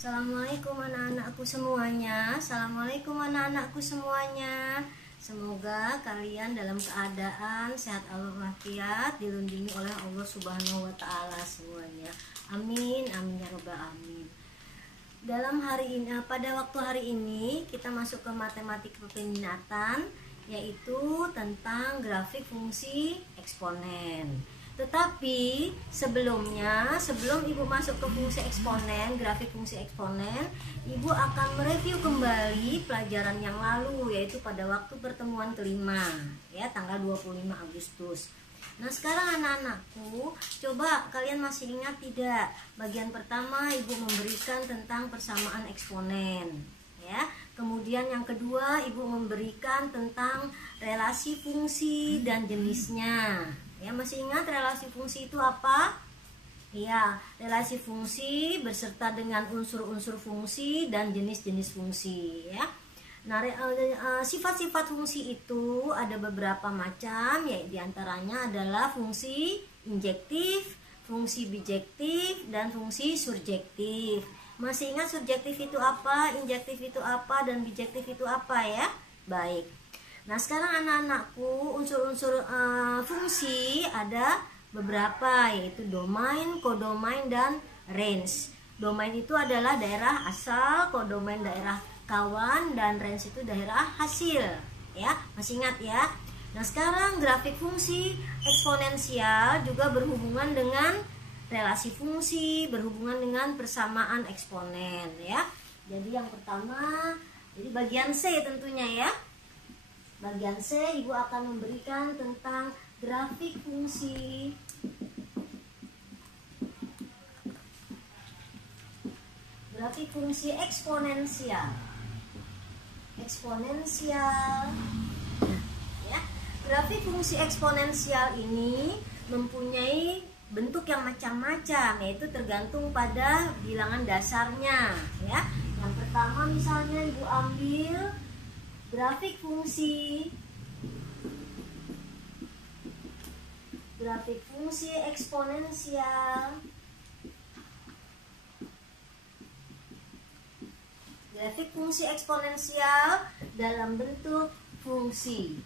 Assalamualaikum anak-anakku semuanya. Assalamualaikum anak-anakku semuanya. Semoga kalian dalam keadaan sehat walafiat, dilindungi oleh Allah Subhanahu wa taala semuanya. Amin, amin ya rabbal alamin. Dalam hari ini, pada waktu hari ini kita masuk ke matematika peminatan, yaitu tentang grafik fungsi eksponen. Tetapi sebelum ibu masuk ke fungsi eksponen, grafik fungsi eksponen, ibu akan mereview kembali pelajaran yang lalu, yaitu pada waktu pertemuan kelima, ya, tanggal 25 Agustus. Nah, sekarang anak-anakku, coba kalian masih ingat tidak? Bagian pertama ibu memberikan tentang persamaan eksponen, ya. Kemudian yang kedua ibu memberikan tentang relasi fungsi dan jenisnya. Ya, masih ingat relasi fungsi itu apa? Ya, relasi fungsi beserta dengan unsur-unsur fungsi dan jenis-jenis fungsi, ya. Nah, sifat-sifat fungsi itu ada beberapa macam, yaitu diantaranya adalah fungsi injektif, fungsi bijektif, dan fungsi surjektif. Masih ingat surjektif itu apa, injektif itu apa, dan bijektif itu apa, ya? Baik. Nah, sekarang anak-anakku, unsur-unsur fungsi ada beberapa, yaitu domain, kodomain, dan range. Domain itu adalah daerah asal, kodomain daerah kawan, dan range itu daerah hasil, ya. Masih ingat ya? Nah, sekarang grafik fungsi eksponensial juga berhubungan dengan relasi fungsi, berhubungan dengan persamaan eksponen, ya. Jadi yang pertama, jadi bagian C tentunya, ya. Bagian C ibu akan memberikan tentang grafik fungsi eksponensial. Ya. Grafik fungsi eksponensial ini mempunyai bentuk yang macam-macam, yaitu tergantung pada bilangan dasarnya, ya. Yang pertama misalnya ibu ambil grafik fungsi eksponensial. Grafik fungsi eksponensial dalam bentuk fungsi.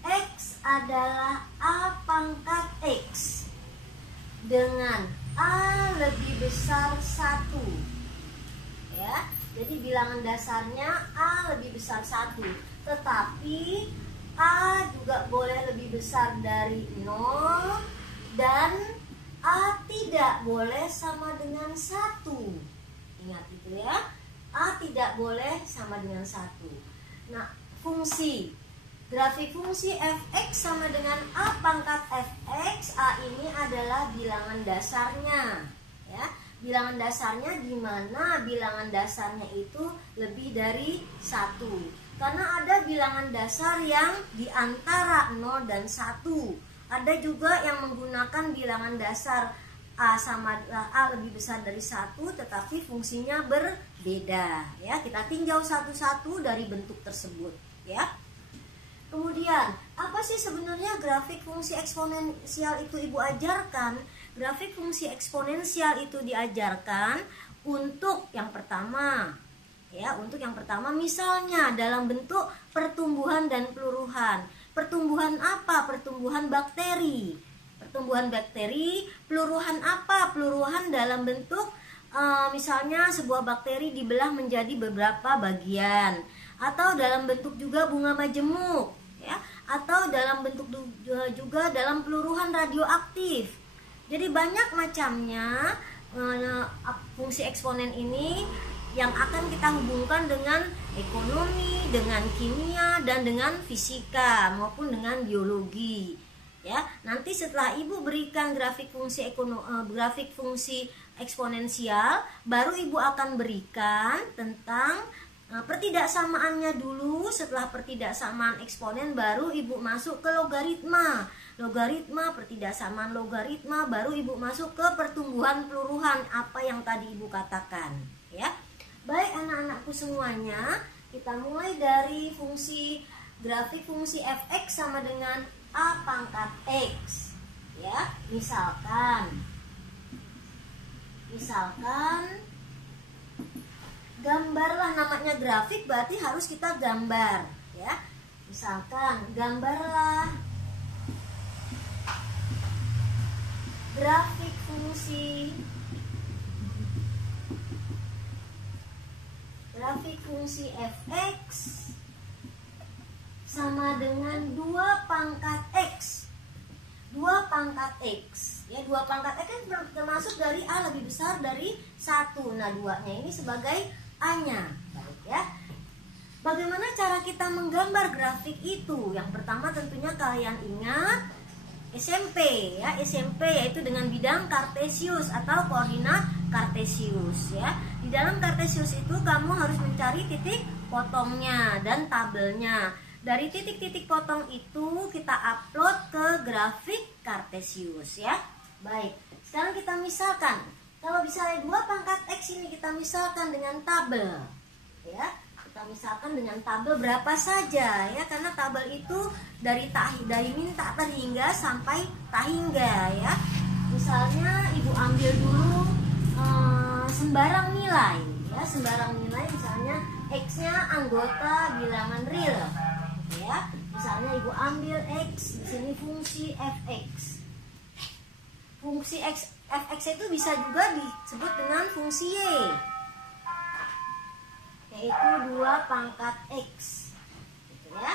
X adalah A pangkat X dengan A lebih besar 1. Ya. Jadi bilangan dasarnya A lebih besar 1, tetapi A juga boleh lebih besar dari 0 dan A tidak boleh sama dengan 1. Ingat itu ya, A tidak boleh sama dengan 1. Nah, grafik fungsi fx sama dengan A pangkat fx. A ini adalah bilangan dasarnya, ya. Bilangan dasarnya di mana bilangan dasarnya itu lebih dari 1. Karena ada bilangan dasar yang di antara 0 dan 1. Ada juga yang menggunakan bilangan dasar A lebih besar dari 1, tetapi fungsinya berbeda, ya. Kita tinjau satu-satu dari bentuk tersebut, ya. Kemudian, apa sih sebenarnya grafik fungsi eksponensial itu ibu ajarkan? Grafik fungsi eksponensial itu diajarkan untuk yang pertama, ya, untuk yang pertama misalnya dalam bentuk pertumbuhan dan peluruhan. Pertumbuhan apa? Pertumbuhan bakteri. Pertumbuhan bakteri, peluruhan apa? Peluruhan dalam bentuk misalnya sebuah bakteri dibelah menjadi beberapa bagian, atau dalam bentuk juga bunga majemuk, ya, atau dalam bentuk juga dalam peluruhan radioaktif. Jadi banyak macamnya fungsi eksponen ini yang akan kita hubungkan dengan ekonomi, dengan kimia, dan dengan fisika maupun dengan biologi. Ya, nanti setelah ibu berikan grafik fungsi eksponensial, baru ibu akan berikan tentang pertidaksamaannya dulu. Setelah pertidaksamaan eksponen, baru ibu masuk ke logaritma, pertidaksamaan logaritma, baru ibu masuk ke pertumbuhan peluruhan, apa yang tadi ibu katakan, ya. Baik anak-anakku semuanya, kita mulai dari grafik fungsi fx sama dengan A pangkat X, ya. Misalkan gambarlah, namanya grafik berarti harus kita gambar ya. Misalkan gambarlah grafik fungsi fx sama dengan 2 pangkat x. 2 pangkat x ya, 2 pangkat x kan termasuk dari a lebih besar dari 1. Nah 2-nya ini sebagai a-nya. Baik ya. Bagaimana cara kita menggambar grafik itu? Yang pertama tentunya kalian ingat SMP ya, SMP yaitu dengan bidang kartesius atau koordinat kartesius ya. Di dalam kartesius itu kamu harus mencari titik potongnya dan tabelnya. Dari titik-titik potong itu kita upload ke grafik kartesius ya. Baik, sekarang kita misalkan kalau misalnya 2 pangkat x ini kita misalkan dengan tabel ya. Kita misalkan dengan tabel berapa saja ya, karena tabel itu dari min tak terhingga sampai tak hingga ya. Misalnya ibu ambil dulu sembarang nilai ya, sembarang nilai misalnya x-nya anggota bilangan real ya. Misalnya ibu ambil x, di sini fungsi fx. Fungsi fx itu bisa juga disebut dengan fungsi y, yaitu 2 pangkat x gitu ya.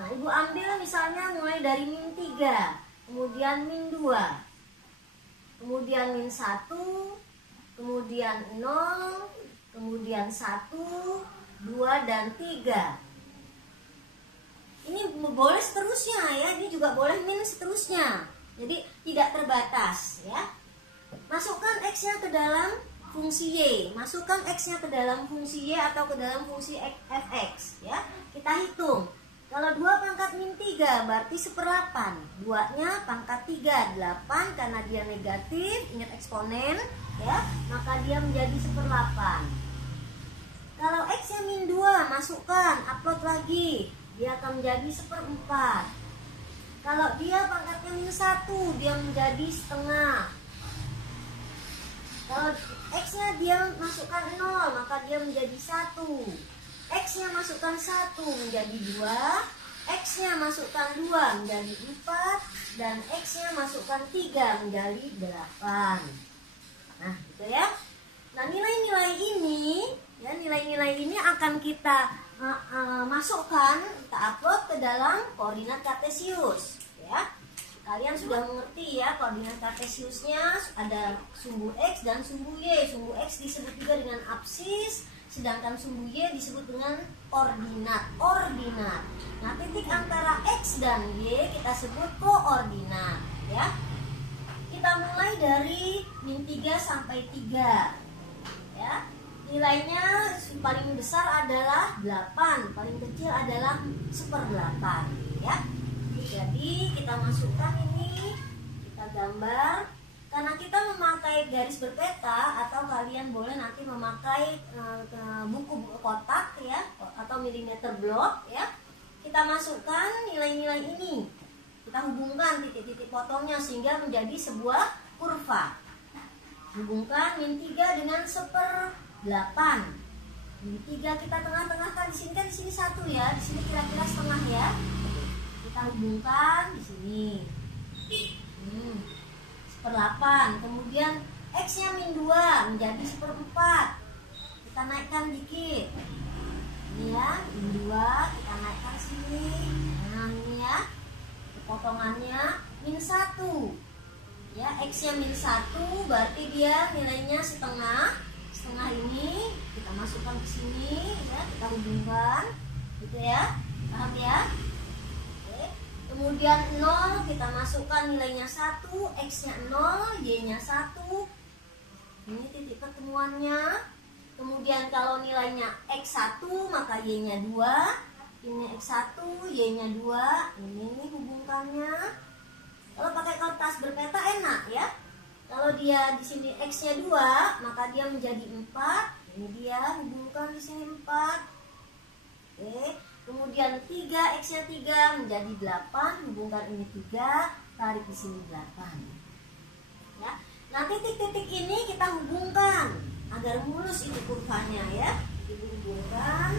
Nah ibu ambil misalnya mulai dari min 3, kemudian min 2, kemudian min 1, kemudian 0, kemudian 1, 2, dan 3. Ini boleh seterusnya ya, ini juga boleh min seterusnya. Jadi tidak terbatas ya. Masukkan x-nya ke dalam fungsi y, masukkan x-nya ke dalam fungsi y atau ke dalam fungsi fx ya. Kita hitung. Kalau 2 pangkat min 3 berarti 1/8. 2-nya pangkat 3, 8 karena dia negatif, ingat eksponen ya, maka dia menjadi 1/8. Kalau x-nya min 2 masukkan, upload lagi, dia akan menjadi 1/4. Kalau dia pangkatnya min 1, dia menjadi setengah. Kalau x-nya dia masukkan 0, maka dia menjadi 1. X-nya masukkan 1 menjadi 2, X-nya masukkan 2 menjadi 4, dan X-nya masukkan 3 menjadi 8. Nah, gitu ya. Nah, nilai-nilai ini ya, nilai-nilai ini akan kita masukkan, kita upload ke dalam koordinat kartesius ya. Kalian sudah mengerti ya, koordinat kartesiusnya ada sumbu x dan sumbu y. Sumbu x disebut juga dengan absis, sedangkan sumbu y disebut dengan ordinat. Nah, titik antara x dan y kita sebut koordinat ya. Kita mulai dari min 3 sampai 3 ya. Nilainya paling besar adalah 8, paling kecil adalah 1/8 ya. Jadi kita masukkan ini, kita gambar. Karena kita memakai garis berpeta, atau kalian boleh nanti memakai buku kotak ya, atau milimeter blok ya. Kita masukkan nilai-nilai ini, kita hubungkan titik-titik potongnya sehingga menjadi sebuah kurva. Hubungkan min 3 dengan 1/8. Min 3 kita tengah-tengahkan, di sini kan, di sini 1 ya, di sini kira-kira setengah ya. Kita hubungkan di sini 1/8. Kemudian x-nya min 2 menjadi 1/4. Kita naikkan dikit. Ini ya, min 2 kita naikkan sini. Nah, ini ya. Potongannya min 1. Ya, x-nya min 1 berarti dia nilainya setengah. Setengah ini kita masukkan ke sini ya, kita hubungkan. Gitu ya. Paham ya? Kemudian 0 kita masukkan nilainya 1, x-nya 0, y-nya 1. Ini titik pertemuannya. Kemudian kalau nilainya x1 maka y-nya 2. Ini x1, y-nya 2. Ini hubungkannya. Kalau pakai kertas berpeta enak ya. Kalau dia di sini x-nya 2, maka dia menjadi 4. Ini dia, hubungkan di sini 4. Oke. Kemudian 3, x-nya 3 menjadi 8, hubungkan ini 3, tarik di sini 8. Ya. Nah, titik-titik ini kita hubungkan agar agar mulus itu kurvanya ya. Dihubungkan.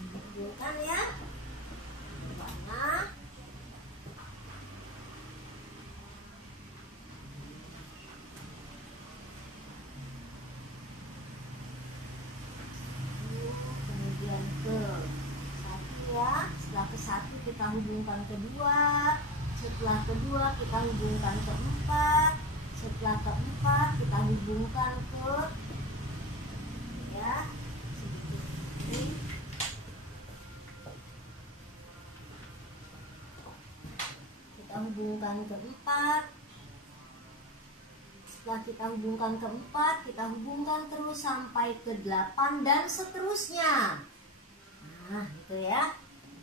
Dihubungkan ya. Warna. Kemudian ke satu ya. Setelah ke satu kita hubungkan kedua. Setelah kedua kita hubungkan keempat. Setelah keempat kita hubungkan ke ya sedikit ini. Kita hubungkan keempat. Setelah kita hubungkan keempat, kita hubungkan terus sampai ke 8 dan seterusnya. Nah, itu ya.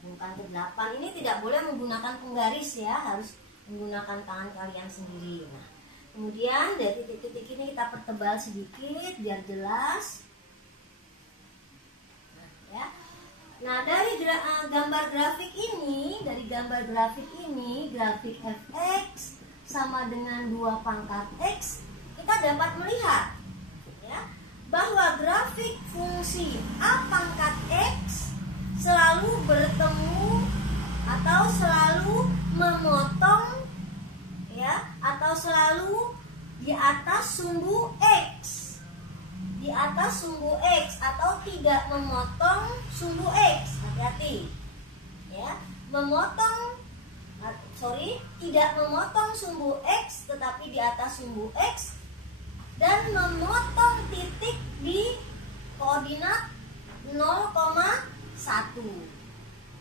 Hubungkan ke 8. Ini tidak boleh menggunakan penggaris ya, harus menggunakan tangan kalian sendiri. Nah, kemudian dari titik-titik ini kita pertebal sedikit biar jelas. Nah, ya. Nah, dari gambar grafik ini, grafik fx sama dengan 2 pangkat x, kita dapat melihat ya, bahwa grafik fungsi a pangkat x selalu bertemu atau selalu memotong ya, atau selalu di atas sumbu x. Di atas sumbu x atau tidak memotong sumbu x. Hati-hati ya, tidak memotong sumbu x tetapi di atas sumbu x, dan memotong titik di koordinat 0,1.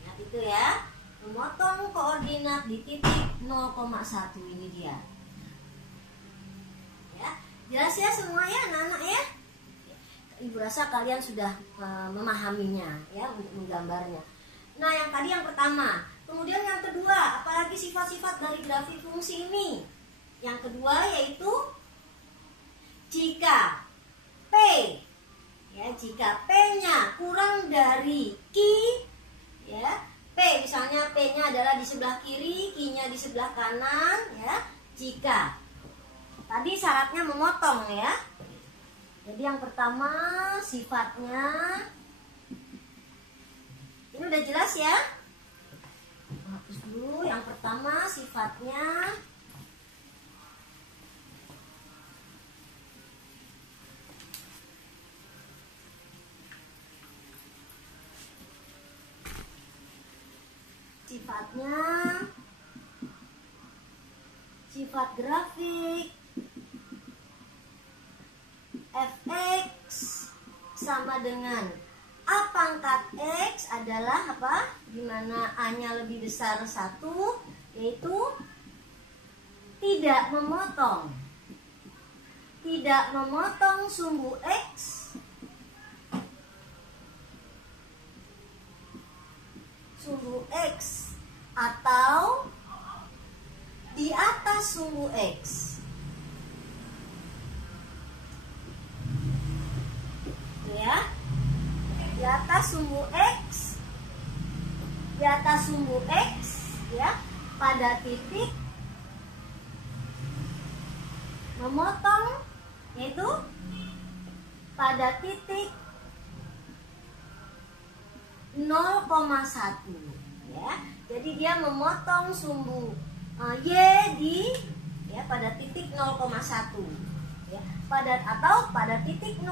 Ingat itu ya, memotong koordinat di titik 0,1 ini dia. Ya, jelas ya semua ya anak-anak ya. Ibu rasa kalian sudah memahaminya ya untuk menggambarnya. Nah, yang tadi yang pertama. Kemudian yang kedua, apalagi sifat-sifat dari grafik fungsi ini? Yang kedua yaitu jika P ya, jika P-nya kurang dari Q ya. P misalnya P-nya adalah di sebelah kiri, Q-nya di sebelah kanan ya. Jika tadi syaratnya memotong ya. Jadi yang pertama sifatnya ini udah jelas ya. Hapus dulu. Yang pertama sifatnya sifat grafik fx sama dengan a pangkat x adalah apa? Dimana a-nya lebih besar 1, yaitu tidak memotong sumbu x atau di atas sumbu x. Ya, di atas sumbu x ya, pada titik memotong, yaitu pada titik 0,1 ya. Jadi dia memotong sumbu y di ya pada titik 0,1 ya. Pada titik 0,1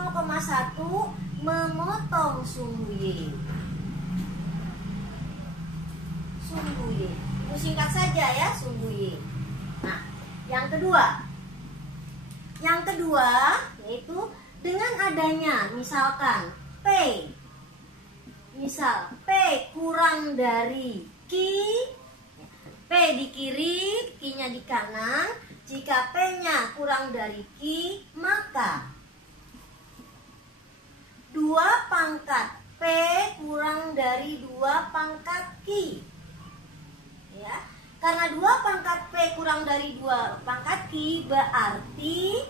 memotong sumbu y. Itu singkat saja ya, sumbu y. Nah, yang kedua yaitu dengan adanya misalkan P kurang dari Q, P di kiri, Q-nya di kanan. Jika P-nya kurang dari Q, maka 2 pangkat P kurang dari 2 pangkat Q ya. Karena 2 pangkat P kurang dari 2 pangkat Q berarti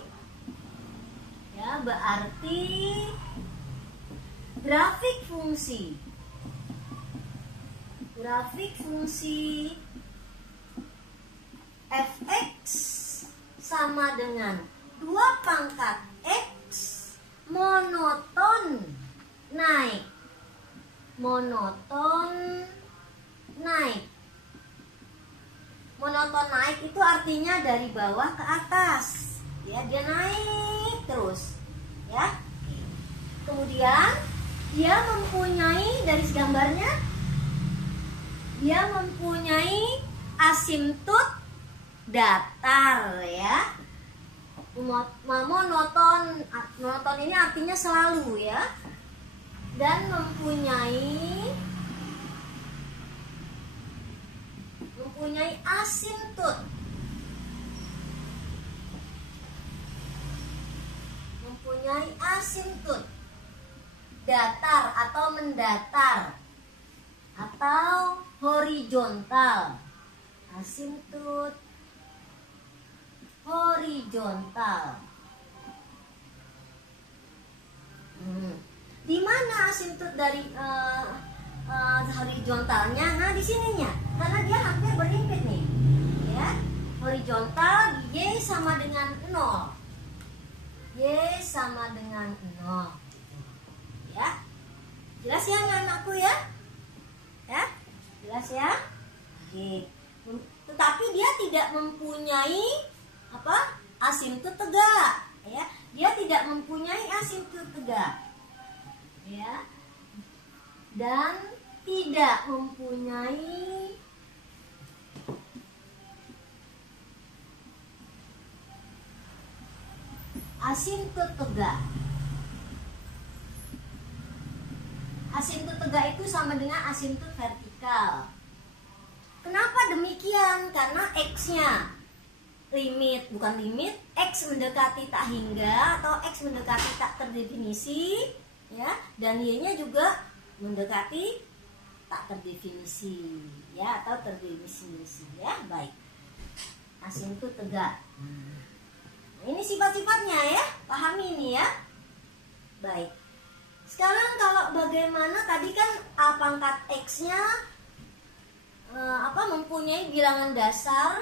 grafik fungsi Grafik fungsi fx sama dengan 2 pangkat x monoton naik. Monoton naik. Monoton naik itu artinya dari bawah ke atas. Ya, dia naik terus. Ya. Kemudian dia mempunyai, dari gambarnya, dia mempunyai asimptot datar, ya. Monoton ini artinya selalu, ya. Dan mempunyai asimptot. Mempunyai asimptot datar atau mendatar atau horizontal. Asimptot horizontal. Di mana asimptot dari horizontalnya? Nah, di sininya. Karena dia hampir berhimpit nih. Ya. Horizontal Y sama dengan 0. Y sama dengan 0. Ya. Jelas ya anakku ya? Ya? Jelas ya? Oke. Tetapi dia tidak mempunyai asimptot tegak, ya. Dia tidak mempunyai asimptot tegak. Ya. Dan tidak mempunyai asimptot tegak. Asimptot tegak itu sama dengan asimptot vertikal. Kenapa demikian? Karena x-nya bukan limit, x mendekati tak hingga atau x mendekati tak terdefinisi, ya, dan y-nya juga mendekati tak terdefinisi, ya, atau terdefinisi, ya. Baik. Asimptot tegak. Nah, ini sifat-sifatnya, ya. Pahami ini, ya. Baik. Sekarang kalau bagaimana tadi kan A pangkat x-nya mempunyai bilangan dasar